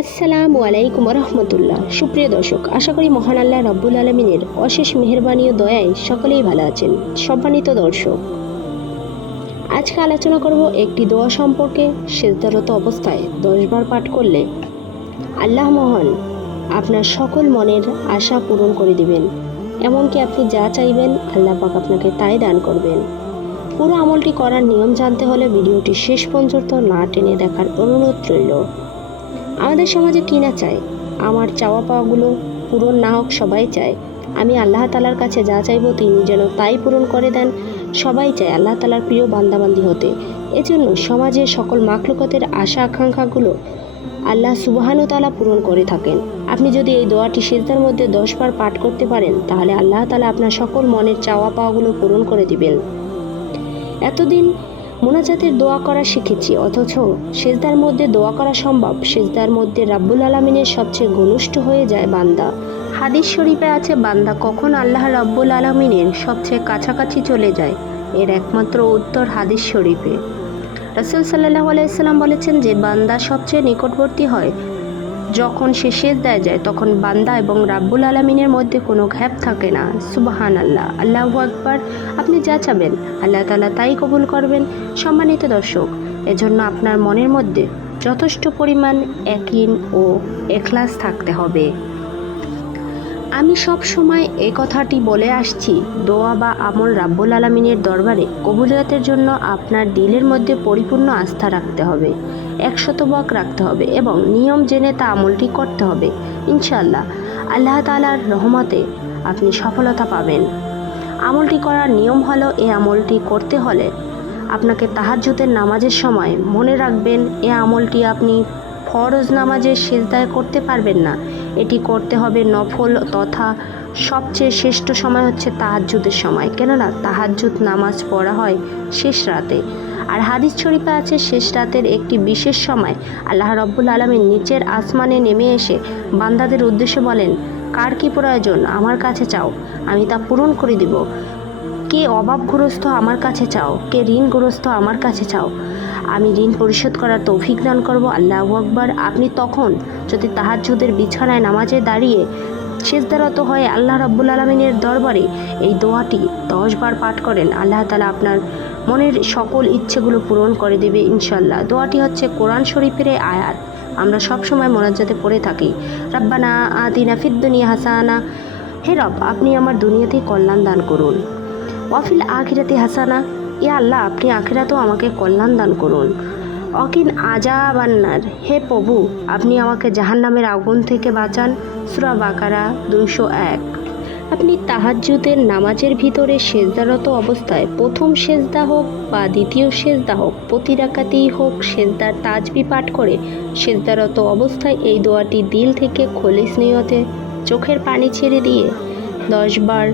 আসসালামু আলাইকুম রহমতুল্লাহ সুপ্রিয় দর্শক, আশা করি মহান আল্লাহ রব্বুল আলমিনের অশেষ মেহরবানি ও দয়ায় সকলেই ভালো আছেন। সম্মানিত দর্শক, আজকে আলোচনা করব একটি দোয়া সম্পর্কে। সেজদারত অবস্থায় দশবার পাঠ করলে আল্লাহ মহান আপনার সকল মনের আশা পূরণ করে দিবেন। এমনকি আপনি যা চাইবেন আল্লাহ পাক আপনাকে তাই দান করবেন। পুরো আমলটি করার নিয়ম জানতে হলে ভিডিওটি শেষ পর্যন্ত না টেনে দেখার অনুরোধ রইল। আমাদের সমাজে কি না চায়? আমার চাওয়া পাওয়াগুলো পূরণ না হোক সবাই চায়। আমি আল্লাহ তালার কাছে যা চাইব তিনি যেন তাই পূরণ করে দেন। সবাই চায় আল্লাহ তালার প্রিয় বান্দাবান্দি হতে। এজন্য সমাজের সকল মাকলুকতের আশা আকাঙ্ক্ষাগুলো আল্লাহ সুবাহানু তালা পূরণ করে থাকেন। আপনি যদি এই দোয়াটি সিজদার মধ্যে দশবার পাঠ করতে পারেন, তাহলে আল্লাহ তালা আপনার সকল মনের চাওয়া পাওয়াগুলো পূরণ করে দিবেন। এতদিন মোনাজাতের দোয়া করা শিখেছি, অথচ সেজদার মধ্যে দোয়া করা সম্ভব। সেজদার মধ্যে রাব্বুল আলমিনের সবচেয়ে ঘনিষ্ঠ হয়ে যায় বান্দা। হাদিস শরীফে আছে, বান্দা কখন আল্লাহ রাব্বুল আলমিনের সবচেয়ে কাছাকাছি চলে যায়? এর একমাত্র উত্তর হাদিস শরীফে। রসুল সাল্লাহ আলাইসাল্লাম বলেছেন যে, বান্দা সবচেয়ে নিকটবর্তী হয় যখন সে শেষ দেয় যায়, তখন বান্দা এবং রাব্বুল আলমিনের মধ্যে কোনো ঘ্যাপ থাকে না। সুবাহান আল্লাহ আল্লাহ আকবার। আপনি যা চাবেন, আল্লাহ তালা তাই কবুল করবেন। সম্মানিত দর্শক, এজন্য আপনার মনের মধ্যে যথেষ্ট পরিমাণ একিন ও এখলাস থাকতে হবে। আমি সব সময় এই কথাটি বলে আসছি, দোয়া বা আমল রাব্বুল আলমিনের দরবারে। কবুলিয়াতের জন্য আপনার দিলের মধ্যে পরিপূর্ণ আস্থা রাখতে হবে একশতবাক রাখতে হবে এবং নিয়ম জেনে তা আমলটি করতে হবে। ইনশাল্লাহ আল্লাহ তালার রহমতে আপনি সফলতা পাবেন। আমলটি করার নিয়ম হলো এই আমলটি করতে হলে আপনাকে তাহাজ্জুদের নামাজের সময় মনে রাখবেন, এ আমলটি আপনি ফরজ নামাজের সেজদায় করতে পারবেন না। এটি করতে হবে নফল তথা সবচেয়ে শ্রেষ্ঠ সময় হচ্ছে তাহাজ্জুদের সময়। কেননা তাহাজ্জুদ নামাজ পড়া হয় শেষ রাতে। আর হাদিস শরীফে আছে, শেষ রাতের একটি বিশেষ সময়। আল্লাহ রব্বুল আলমীর নিচের আসমানে নেমে এসে বান্দাদের উদ্দেশ্যে বলেন, কার কি প্রয়োজন? আমার কাছে চাও। আমি তা পূরণ করে দিব। কে অভাবগ্রস্ত আমার কাছে চাও? কে ঋণগ্রস্ত আমার কাছে চাও? আমি ঋণ পরিশোধ করার তৌফিক দান করব, আল্লাহ আকবর। আপনি তখন যদি তাহাজ্জুদের বিছানায় নামাজে দাঁড়িয়ে শেষদারত হয়ে আল্লাহ রাব্বুল আলমিনের দরবারে এই দোয়াটি দশবার পাঠ করেন, আল্লাহ তালা আপনার মনের সকল ইচ্ছেগুলো পূরণ করে দেবে ইনশাল্লাহ দোয়াটি হচ্ছে কোরআন শরীফের আয়াত। আমরা সবসময় মোনাজাতে পড়ে থাকি। রাব্বানা আদিনা ফিদ্দুনিয়া হাসানা। হে রব, আপনি আমার দুনিয়াতেই কল্যাণ দান করুন। ওয়াফিল আখিরাতে হাসানা ইয়া আল্লাহ, আপনি আখিরাতেও আমাকে কল্যাণ দান করুন। অকিন আজাবান্নার হে প্রভু, আপনি আমাকে জাহান্নামের আগুন থেকে বাঁচান। সুরা বাকারা দুইশো এক। আপনি তাহাজ্জুদের নামাজের ভিতরে সেজদারত অবস্থায় প্রথম সেজদা হোক বা দ্বিতীয় সেজদা হোক, প্রতি রাকাতেই হোক সেজদার তাজবি পাঠ করে সেজদারত অবস্থায় এই দোয়াটি দিল থেকে খলিস নিয়তে চোখের পানি ছেড়ে দিয়ে দশবার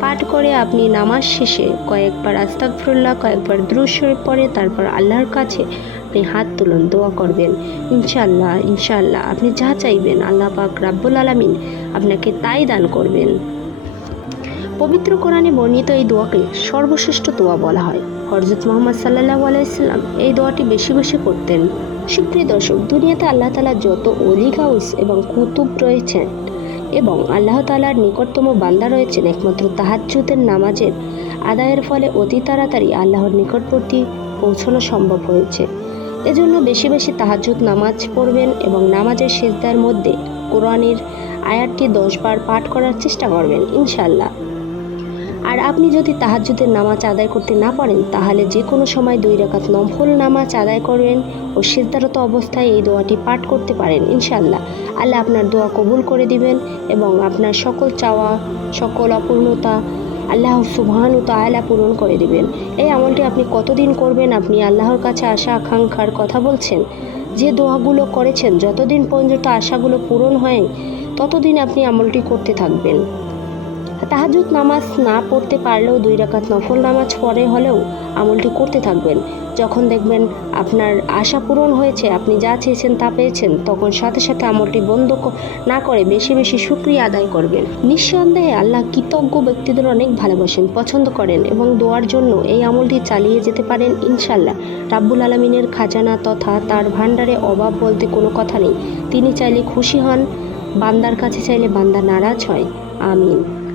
পাঠ করে আপনি নামাজ শেষে কয়েকবার আস্তাকফরুল্লাহ কয়েকবার দ্রুশ্বর পরে তারপর আল্লাহর কাছে আপনি হাত তুলুন, দোয়া করবেন। ইনশাল্লাহ ইনশাল্লাহ আপনি যা চাইবেন আল্লাহ পাক রাব্বুল আলামিন আপনাকে তাই দান করবেন। পবিত্র কোরআনে বর্ণিত এই দোয়াকে সর্বশ্রেষ্ঠ দোয়া বলা হয়। হরজত মোহাম্মদ সাল্লাহ আলাইসাল্লাম এই দোয়াটি বেশি বেশি করতেন। সুপ্রিয় দর্শক, দুনিয়াতে আল্লাহ তালা যত অলি গাউস এবং কুতুব রয়েছেন এবং আল্লাহ তালার নিকটতম বান্দা রয়েছেন একমাত্র তাহাজ্জুদের নামাজের আদায়ের ফলে অতি তাড়াতাড়ি আল্লাহর নিকটবর্তী পৌঁছানো সম্ভব হয়েছে। এজন্য বেশি বেশি তাহাজুদ নামাজ পড়বেন এবং নামাজের সেজদার মধ্যে কোরআনের আয়াতটি দশবার পাঠ করার চেষ্টা করবেন ইনশাল্লাহ আর আপনি যদি তাহাজ্জুদের নামাজ আদায় করতে না পারেন, তাহলে যে কোনো সময় দুই রাকাত নফল নামাজ আদায় করবেন ও সিদ্ধারত অবস্থায় এই দোয়াটি পাঠ করতে পারেন ইনশাল্লাহ আল্লাহ আপনার দোয়া কবুল করে দিবেন এবং আপনার সকল চাওয়া, সকল অপূর্ণতা আল্লাহ সুবহানু তাআলা পূরণ করে দিবেন। এই আমলটি আপনি কতদিন করবেন, আপনি আল্লাহর কাছে আশা, আকাঙ্ক্ষার কথা বলছেন? যে দোয়াগুলো করেছেন, যতদিন পর্যন্ত আশাগুলো পূরণ হয় ততদিন আপনি আমলটি করতে থাকবেন। তাহাজুদ নামাজ না পড়তে পারলেও দুই রাকাত নফল নামাজ পরে হলেও আমলটি করতে থাকবেন। যখন দেখবেন আপনার আশা পূরণ হয়েছে, আপনি যা চেয়েছেন তা পেয়েছেন, তখন সাথে সাথে আমলটি বন্ধ না করে বেশি বেশি শুক্রিয়া আদায় করবেন। নিঃসন্দেহে আল্লাহ কৃতজ্ঞ ব্যক্তিদের অনেক ভালোবাসেন, পছন্দ করেন এবং দোয়ার জন্য এই আমলটি চালিয়ে যেতে পারেন ইনশাল্লাহ রাব্বুল আলমিনের খাজানা তথা তার ভাণ্ডারে অভাব বলতে কোনো কথা নেই। তিনি চাইলে খুশি হন, বান্দার কাছে চাইলে বান্দা নারাজ হয়। আমিন।